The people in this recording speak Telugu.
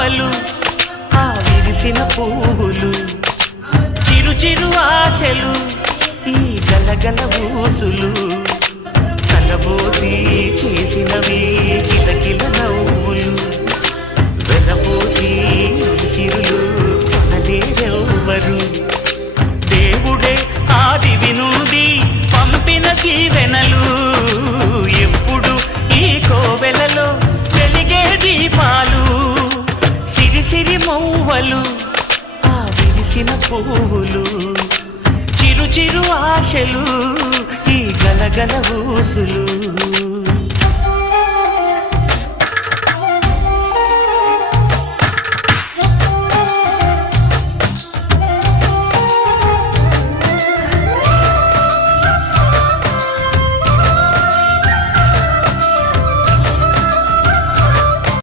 మౌవలు ఆ విరిసిన పువ్వులు చిరు చిరు ఆశలు ఈ గలగల ఊసులు కలబోసి చేసినవి కిలకిల నవ్వులు వెలబోసి సిరులు కొనలేరెవ్వరు దేవుడే ఆదివి నుండి పంపిన దీవెనలు ఎప్పుడు ఈ కోవెలలో వెలిగే దీపాలు సిరి సిరి మౌవలు ఆ విరిసిన పువ్వులు చిరు చిరు ఆశలు ఈ గలగల ఊసులు